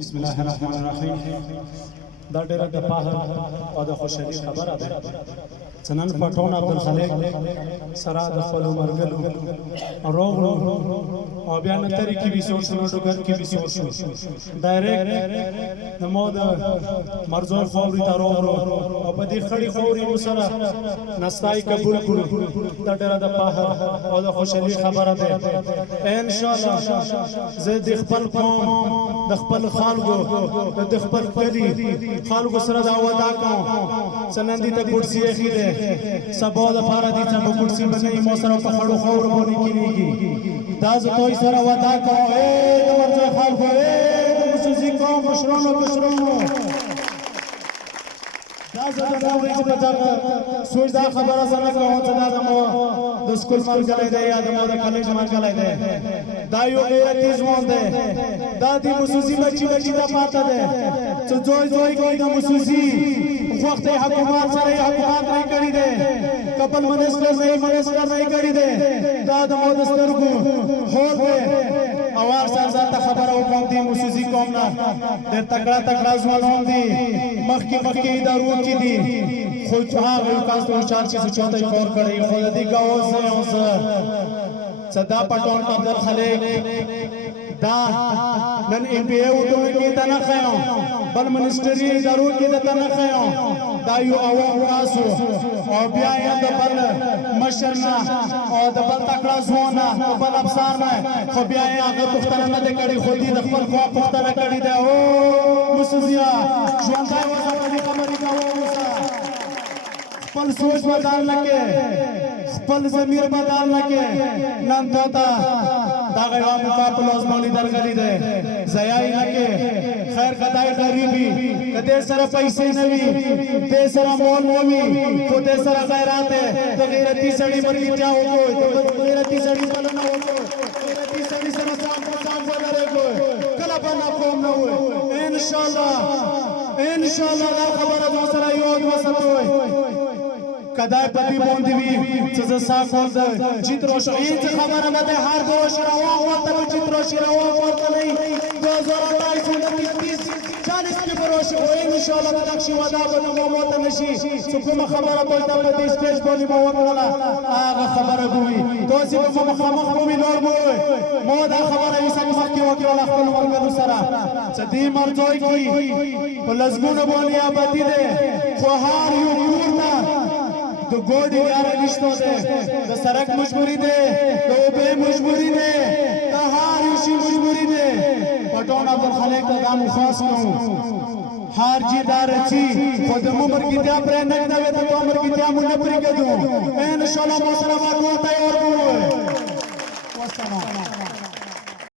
بسم الله الرحمن الرحیم. دا ډېره د فخر او د خوشحالي خبره ده چې نن پټون عبدالخالق سره د خپلو ملګرو راغلو او بیا نه ترې کې ویسور شو، ډوګر کې ویسور شو، ډایرکټ د مو د مرزور خاورې ته راغلو او په دې خړې خاورې مو سره نستای قبول کړو. دا ډېره د فخر او د خوشحالي خبره ده. انشاءالله زه د خپل قوم، د خپل خلکو، د خپل کلي خلکو سره دا وعده کوم چې نن دې ته کرسي ایښې ده، سبا دپاره دې ته به کرسي به نه وي، مو سره په خړو خاورو باندې کېنېږي. دا زه دوی سره وعده کوم. د ورځې خلکو، د موسسې قوم مشرانو کشرانو، دا زه د ناورې چې په دغه سوچ دا خبره زه نه کوم چې دا زموږ د سکول ملګری دی یا زموږ د کالج ملګری دی. دا یو غیرتي ځوان دی. دا د موسسې بچي بچي ته پاته دی چې زوی زوی کوي د موسسې وخت یې حکومت سره یې حکومت نه کړی دی، کپل منسټر نه کړی دی. دا د مو د سترګو هول دی. او هر سال ځان ته خبره وکړم دې موسسې قوم نه ډېر تکړه تکړه ځوانان دي، مخکې ادارو کې دي، خو هغه یو کس ته وچار چې چاته یې خور کړی. خو د دې ګاو زه یم چې دا پټون عبدالخالق دا نن MPA وټوي کې ته نه ښیم، بل منسټري ادارو کې ته نه ښیم. دا یو عوام تاسو او بیا یې د بل مشر نه او د بل تکړه ځوان نه، د بل افسر نه، خو بیا یې هغه پوښتنه نه ده کړې، خو دې د خپل قوم پوښتنه کړې ده. او موسسیا ژوندی اوسه، په دې خبرې کوه اوسه، خپل سوچ بدل نه کې، خپل ضمیر بدل نه کې. نن تا ته دغه یوه موقع په لاس باندې درغلي دی، ضایع یې نه کې. خیر که دی غریب وي، که دې سره پیسې نه وي، دې سره مول نه وي، خو دې سره غیرت دی. د غیرتي سړي ملګرتیا وکړئ، د غیرتي سړي بلنه وکړئ، غیرتي سړي سره ځان په ځان ولرئ، کله به ناکام نه وئ. انشاءالله دا خبره ځان سره یاد وساتئ. کدای په دې باندې وي چې زه ساکو د جیت روشن هیڅ خبره نه ده. هر دوش روان ورته به جیت روشن روان ورته نه وي. 2028 کې به راشي، خو انشاءالله د دغه شي وعده به نه ماته نه شي چې کومه خبره به ورته په دې سټیج باندې مو وکړله، هغه خبره به وي. تاسې به مو مخامخ به وي، لوړ به وي. ما دا خبره ایسه مخکې وکړله خپلو ملګرو سره چې دې مرځای کې په لسګونو باندې ابادي دی، خو هر یو کور ته د ګوډې لاره نشته دی، د سړک مجبوري دی، د اوبه مجبوري دی، د هر یو شي مجبوري دی. پټون عبدالخالق ته دا مو خاص کوم، هر جي دا رچي خو د مو مرګتیا پرې نه کوي، د تو مرګتیا مو نه پرېږدو. انشاءالله مو سره